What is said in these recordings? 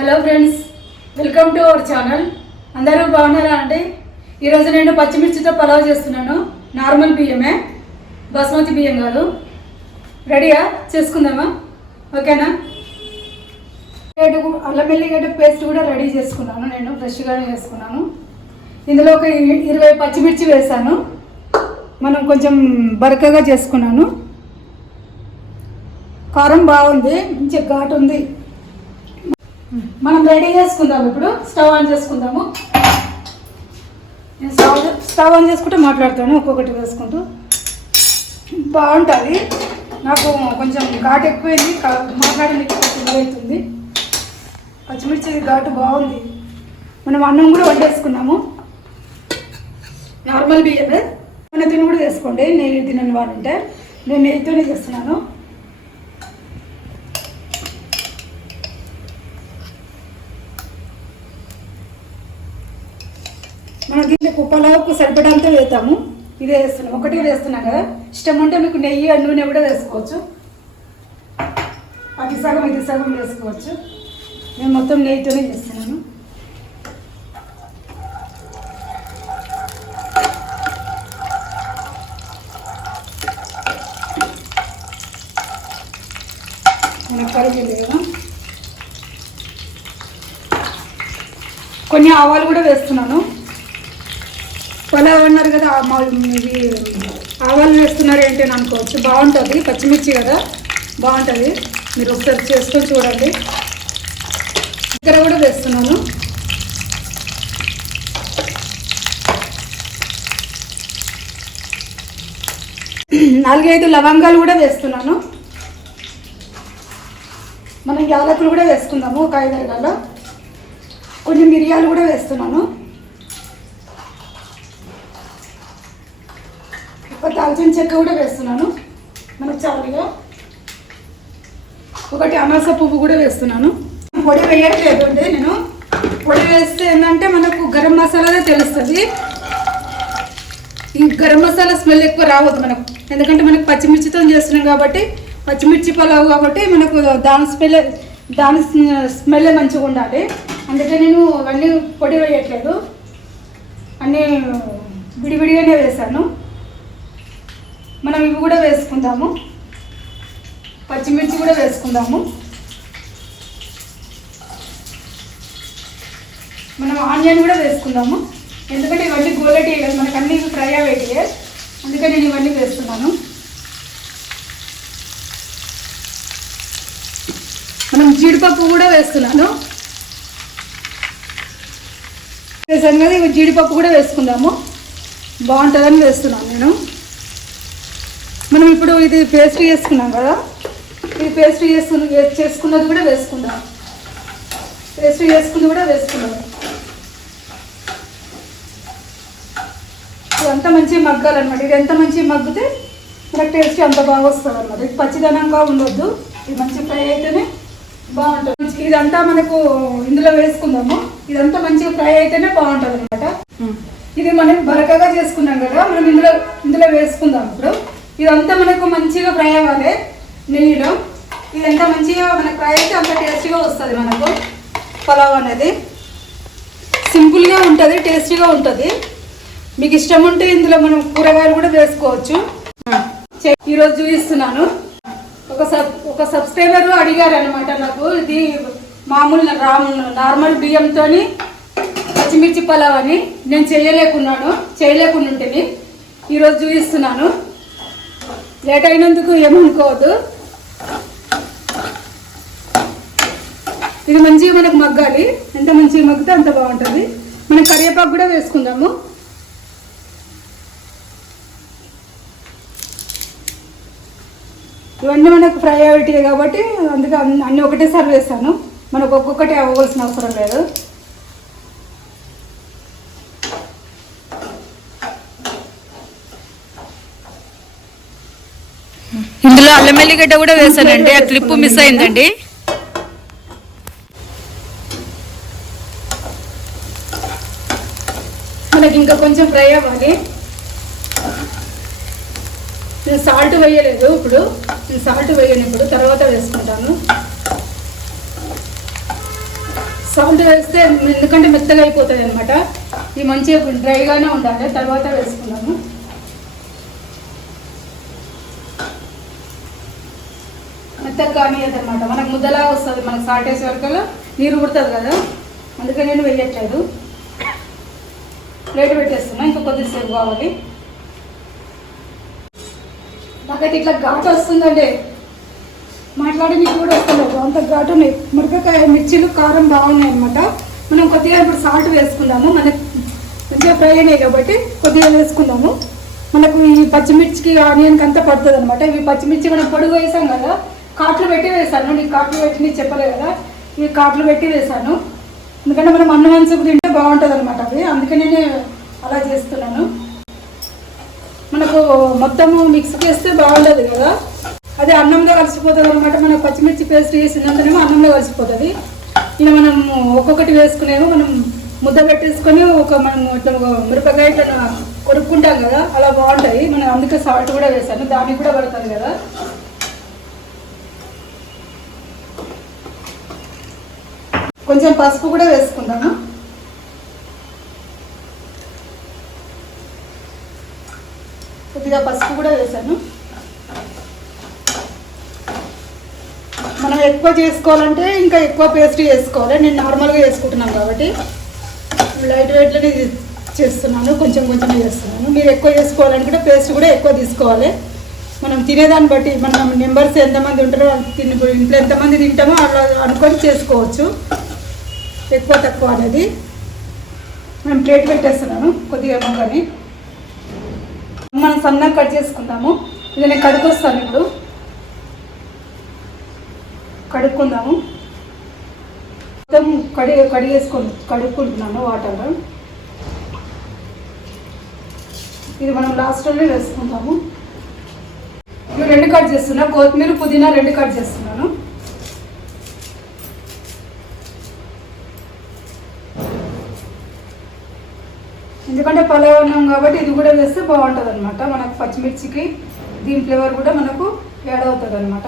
Hello friends welcome to our channel అందరూ బాగున్నారా అండి? ఈరోజు నేను పచ్చిమిర్చితో పలావ్ చేస్తున్నాను. నార్మల్ బియ్యమే. బాస్మతి బియ్యం కాదు. రెడీయా చేసుకుందామా? ఓకేనా? గడ్డ అల్లం ఎల్లిగడ్డ పేస్ట్ కూడా రెడీ చేసుకున్నాను నేను. ఫ్రెష్గానే చేసుకున్నాను. ఇందులో ఒక ఇరవై పచ్చిమిర్చి వేసాను. మనం కొంచెం బరకగా చేసుకున్నాను. కారం బాగుంది. మంచి ఘాటు ఉంది. మనం రెడీ చేసుకుందాం ఇప్పుడు. స్టవ్ ఆన్ చేసుకుందాము. నేను స్టవ్ స్టవ్ ఆన్ చేసుకుంటే మాట్లాడతాను ఒక్కొక్కటి వేసుకుంటూ. బాగుంటుంది. నాకు కొంచెం ఘాటు ఎక్కువైంది. కా- మాట్లాడడానికి కొంచెం అవుతుంది. పచ్చిమిర్చి ఘాటు బాగుంది. మనం అన్నం కూడా వండేసుకున్నాము. నార్మల్ బియ్యమే. మన తిని కూడా చేసుకోండి. నెయ్యి తినని వాడుంటే. ఉంటే నేను నెయ్యితోనే చేస్తున్నాను. మన దీంట్లో పలావుకు సరిపడంతా వేస్తాము ఇదే వేస్తున్నాం. ఒకటి వేస్తున్నాం కదా. ఇష్టం ఉంటే మీకు నెయ్యి ఆ నూనె కూడా వేసుకోవచ్చు. అది సగం ఇది సగం వేసుకోవచ్చు. నేను మొత్తం నెయ్యితోనే చేస్తున్నాను. మనకు కరిగింది కదా కొన్ని ఆవాలు కూడా వేస్తున్నాను. పలావ్ అన్నారు కదా మా- ఇవి ఆవాలు వేస్తున్నారు ఏంటి అని అనుకోవచ్చు. బాగుంటుంది పచ్చిమిర్చి కదా బాగుంటుంది. మీరు ఒకసారి చేసుకొని చూడండి. ఇక్కడ కూడా వేస్తున్నాను. నాలుగైదు లవంగాలు కూడా వేస్తున్నాను. మనం యాలకులు కూడా వేసుకుందాము ఒక ఐదు కొన్ని మిరియాలు కూడా వేస్తున్నాను. ఒక దాల్చిన చెక్క కూడా వేస్తున్నాను. మనకు చాలుగా ఒకటి అనాస పువ్వు కూడా వేస్తున్నాను. పొడి వేయట్లేదు అంటే నేను. పొడి వేస్తే ఏంటంటే మనకు గరం మసాలాదే తెలుస్తుంది. ఈ గరం మసాలా స్మెల్ ఎక్కువ రావద్దు మనకు. ఎందుకంటే మనకు పచ్చిమిర్చితో చేస్తున్నాం కాబట్టి పచ్చిమిర్చి పలావు కాబట్టి మనకు దాని స్మెల్ దాని స్మెల్ మంచిగా ఉండాలి. అందుకే నేను అవన్నీ పొడి వేయట్లేదు. అన్నీ విడివిడిగానే వేశాను. మనం ఇవి కూడా వేసుకుందాము. పచ్చిమిర్చి కూడా వేసుకుందాము. మనం ఆనియన్ కూడా వేసుకుందాము. ఎందుకంటే ఇవన్నీ గోలటి కదా మనకు అన్ని ఫ్రై అయ్యేటివే. అందుకే నేను ఇవన్నీ వేస్తున్నాను. మనం జీడిపప్పు కూడా వేస్తున్నాను. వేసాను కదా ఇవి జీడిపప్పు కూడా వేసుకుందాము. బాగుంటుందని వేస్తున్నాను నేను. మనం ఇప్పుడు ఇది పేస్ట్ చేసుకున్నాం కదా? ఇది పేస్ట్ చేసుకున్న చేసుకున్నది కూడా వేసుకుందాం. పేస్ట్ చేసుకుంది కూడా వేసుకుందాం. ఇదంతా మంచిగా మగ్గాలన్నమాట. ఇది ఎంత మంచిగా మగ్గితే మనకు టేస్ట్ అంత బాగా వస్తుంది అనమాట ఇది పచ్చిదనంగా ఉండొద్దు. ఇది మంచి ఫ్రై అయితేనే బాగుంటుంది. మంచి- ఇదంతా మనకు ఇందులో వేసుకుందాము. ఇదంతా మంచిగా ఫ్రై అయితేనే బాగుంటుంది అనమాట ఇది మనం బరకగా చేసుకున్నాం కదా మనం ఇందులో ఇందులో వేసుకుందాం ఇప్పుడు. ఇదంతా మనకు మంచిగా ఫ్రై అవ్వాలి నెయ్యిలో ఇదంతా మంచిగా మనకు ఫ్రై అయితే అంత టేస్టీగా వస్తుంది మనకు. పలావ్ అనేది. సింపుల్గా ఉంటుంది టేస్టీగా ఉంటుంది. మీకు ఇష్టం ఉంటే ఇందులో మనం కూరగాయలు కూడా వేసుకోవచ్చు. ఈరోజు చూపిస్తున్నాను. ఒక సబ్ ఒక సబ్స్క్రైబర్ అడిగారు అనమాట నాకు ఇది మామూలు నార్మల్ బియ్యంతో పచ్చిమిర్చి పలావ్ అని. నేను చేయలేకున్నాను చేయలేకుండా ఉంటుంది ఈరోజు చూపిస్తున్నాను. లేట్ అయినందుకు ఏమనుకోవద్దు. ఇది మంచిగా మనకు మగ్గాలి. ఎంత మంచిగా మగ్గితే అంత బాగుంటుంది. మనం కరివేపాకు కూడా వేసుకుందాము. ఇవన్నీ మనకు ఫ్రై కాబట్టి అందుకే అన్ని అన్నీ ఒకటేసారి వేస్తాను. మనకు ఒక్కొక్కటి అవ్వాల్సిన అవసరం లేదు. ఇందులో అల్లం ఎల్లిగడ్డ కూడా వేసానండి ఆ క్లిప్ మిస్ అయిందండి. మనకి ఇంకా కొంచెం ఫ్రై అవ్వాలి. నేను సాల్ట్ వేయలేదు ఇప్పుడు. నేను సాల్ట్ వేయను ఇప్పుడు. తర్వాత వేసుకుంటాను. సాల్ట్ వేస్తే ఎందుకంటే మెత్తగా అయిపోతుంది అనమాట ఇది మంచిగా డ్రైగానే ఉండాలి. తర్వాత వేసుకుందాము. మెత్తగా కానీ అనమాట మనకు ముద్దలా వస్తుంది మనకు సాటేసే వేసే వరకు నీరు పుడుతుంది కదా. అందుకే నేను వేయట్లేదు ప్లేట్ పెట్టేస్తున్నా ఇంకా కొద్దిసేపు కావాలి. నాకైతే ఇట్లా ఘాటు వస్తుందండి. మాట్లాడి మీకు కూడా వస్తలేదు. అంత ఘాటు ఉన్నాయి. మిరపకాయ మిర్చీలు కారం బాగున్నాయి అనమాట మనం కొద్దిగా ఇప్పుడు సాల్ట్ వేసుకుందాము. మనకి మంచిగా ఫ్రై అయినాయి కాబట్టి కొద్దిగా వేసుకుందాము. మనకు ఈ పచ్చిమిర్చికి ఆనియన్కి అంతా పడుతుంది అనమాట ఇవి పచ్చిమిర్చి మనం పొడుగు వేసాం కదా. కాట్లు పెట్టి వేసాను నీకు కాట్లు పెట్టి నీకు చెప్పలేదు కదా? ఈ కాట్లు పెట్టి వేసాను ఎందుకంటే మనం అన్నం వంచుకు తింటే బాగుంటుంది అనమాట అవి. అందుకే నేను అలా చేస్తున్నాను. మనకు మొత్తము మిక్స్ చేస్తే బాగుండదు కదా? అది అన్నంలో కలిసిపోతుంది అనమాట మనం పచ్చిమిర్చి పేస్ట్ వేసినంతనేమో అన్నంలో కలిసిపోతుంది. ఇలా మనం ఒక్కొక్కటి వేసుకునేమో మనం ముద్ద పెట్టేసుకొని ఒక మనం ఇట్లా మిరపకాయ ఇట్లా కొరుక్కుంటాం కదా? అలా బాగుంటుంది మనం అందుకే సాల్ట్ కూడా వేసాను దానికి కూడా పడుతుంది కదా? కొంచెం పసుపు కూడా వేసుకుందాము? కొద్దిగా పసుపు కూడా వేసాను. మనం ఎక్కువ చేసుకోవాలంటే ఇంకా ఎక్కువ పేస్ట్ చేసుకోవాలి నేను నార్మల్గా చేసుకుంటున్నాను కాబట్టి. లైట్ వెయిట్లోనే చేస్తున్నాను. కొంచెం కొంచెం చేస్తున్నాను మీరు ఎక్కువ చేసుకోవాలనుకుంటే పేస్ట్ కూడా ఎక్కువ తీసుకోవాలి. మనం తినేదాన్ని బట్టి మనం మెంబర్స్ ఎంతమంది ఉంటారో తిని ఇంట్లో ఎంతమంది తింటామో అలా అనుకొని చేసుకోవచ్చు. ఎక్కువ తక్కువ అనేది మనం ప్లేట్ పెట్టేస్తున్నాను కొద్దిగా మొక్కని మనం సన్నగా కట్ చేసుకుందాము. ఇది నేను కడుకొస్తాను ఇప్పుడు. కడుక్కుందాము. మొత్తం కడి కడిగేసుకొని కడుక్కుంటున్నాను వాటర్లో ఇది మనం లాస్ట్లోనే వేసుకుందాము. ఇవి రెండు కట్ చేస్తున్నా. కొత్తిమీర పుదీనా రెండు కట్ చేస్తున్నాను. ఎందుకంటే పలావ్ కాబట్టి ఇది కూడా వేస్తే బాగుంటుంది అనమాట మనకు పచ్చిమిర్చికి దీని ఫ్లేవర్ కూడా మనకు యాడ్ అవుతుంది అనమాట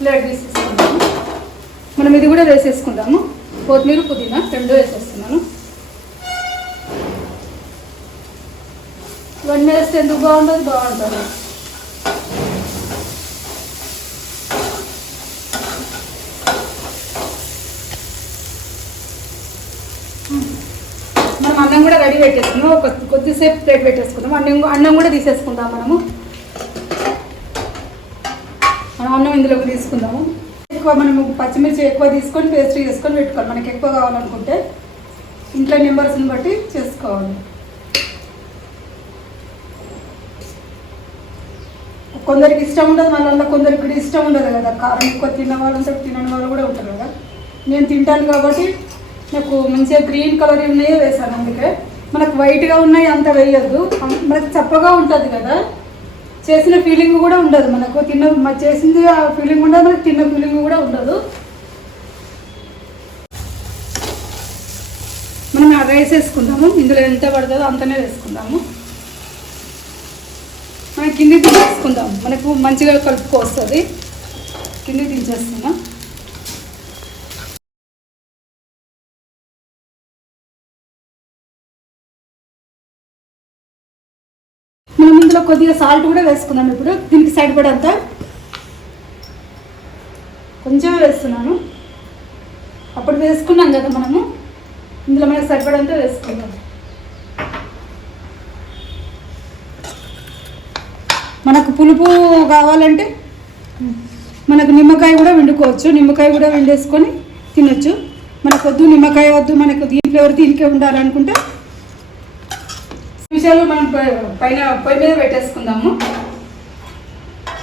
ప్లేట్ తీసేసుకుందాము. మనం ఇది కూడా వేసేసుకుందాము. కొత్తిమీర పుదీనా రెండు వేసేస్తున్నాను. ఇవన్నీ వేస్తే ఎందుకు బాగుంటుంది బాగుంటుంది. మనం అన్నం కూడా రెడీ పెట్టేసుకుందాం ఒక కొద్దిసేపు ప్లేట్ పెట్టేసుకుందాం అన్నం అన్నం కూడా తీసేసుకుందాం మనము. మనం అన్నం ఇందులోకి తీసుకుందాము. ఎక్కువ మనము పచ్చిమిర్చి ఎక్కువ తీసుకొని పేస్ట్ చేసుకొని పెట్టుకోవాలి. మనకి ఎక్కువ కావాలనుకుంటే ఇంట్లో నెంబర్స్ని బట్టి చేసుకోవాలి. కొందరికి ఇష్టం ఉండదు మళ్ళీ కొందరికి ఇష్టం ఉండదు కదా. కారం ఎక్కువ తిన్న వాళ్ళంతా తినని వాళ్ళు కూడా ఉంటారు కదా. నేను తింటాను కాబట్టి నాకు మంచిగా గ్రీన్ కలర్ ఉన్నాయే వేసాను అందుకే. మనకు వైట్గా ఉన్నాయి అంత వేయద్దు. మనకు చప్పగా ఉంటుంది కదా. చేసిన ఫీలింగ్ కూడా ఉండదు మనకు. తిన్న చేసింది ఆ ఫీలింగ్ ఉండదు మనకు తిన్న ఫీలింగ్ కూడా ఉండదు. మనం ఆ రైస్ వేసుకుందాము. ఇందులో ఎంత పడుతుందో అంతనే వేసుకుందాము. మనం కింది దించేసుకుందాం. మనకు మంచిగా కలుపుకు వస్తుంది కింది దించేస్తున్నాం. అందులో కొద్దిగా సాల్ట్ కూడా వేసుకున్నాం ఇప్పుడు. దీనికి సైడ్ పడంత కొంచెం వేస్తున్నాను. అప్పుడు వేసుకున్నాం కదా మనము. ఇందులో మనకు సరిపడంతా వేసుకుందాం మనకు పులుపు కావాలంటే మనకు నిమ్మకాయ కూడా వండుకోవచ్చు నిమ్మకాయ కూడా వండేసుకొని తినొచ్చు. మనకు వద్దు నిమ్మకాయ వద్దు మనకు దీంట్లో ఎవరు దీనికే ఉండాలనుకుంటే నిమిషాలు మనం పైన పొయ్యి మీద పెట్టేసుకుందాము.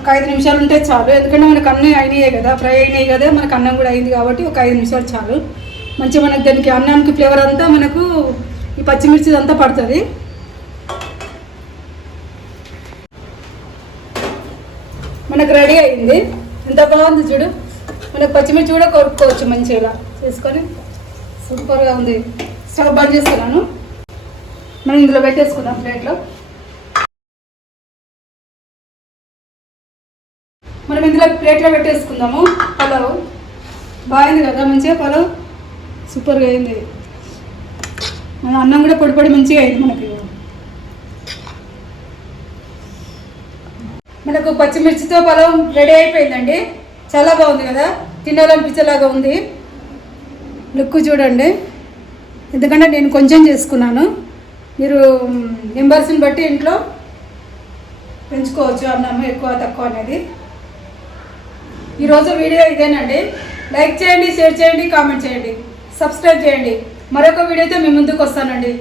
ఒక ఐదు నిమిషాలు ఉంటే చాలు. ఎందుకంటే మనకు అన్నీ అయినాయి కదా ఫ్రై అయినాయి కదా మనకు అన్నం కూడా అయింది కాబట్టి ఒక ఐదు నిమిషాలు చాలు. మంచిగా మనకు దానికి అన్నానికి ఫ్లేవర్ అంతా మనకు ఈ పచ్చిమిర్చి అంతా పడుతుంది. మనకు రెడీ అయింది. ఎంత బాగుంది చూడు. మనకు పచ్చిమిర్చి కూడా కొరుక్కోవచ్చు మంచిగా. చేసుకొని సూపర్గా ఉంది. స్టవ్ బంద్ చేస్తున్నాను. మనం ఇందులో పెట్టేసుకుందాం ప్లేట్లో. మనం ఇందులో ప్లేట్లో పెట్టేసుకుందాము. పలావ్. బాగుంది కదా మంచిగా పలావ్? సూపర్గా అయింది. మన అన్నం కూడా పొడి పొడి మంచిగా అయింది మనకి. మనకు పచ్చిమిర్చితో పొలం రెడీ అయిపోయిందండి. చాలా బాగుంది కదా తినాలనిపించేలాగా ఉంది. లుక్ చూడండి. ఎందుకంటే నేను కొంచెం చేసుకున్నాను. మీరు మెంబర్స్ని బట్టి ఇంట్లో పెంచుకోవచ్చు అన్నము ఎక్కువ తక్కువ అనేది. ఈరోజు వీడియో ఇదేనండి. లైక్ చేయండి షేర్ చేయండి కామెంట్ చేయండి. సబ్స్క్రైబ్ చేయండి. మరొక వీడియోతో మీ ముందుకు వస్తానండి.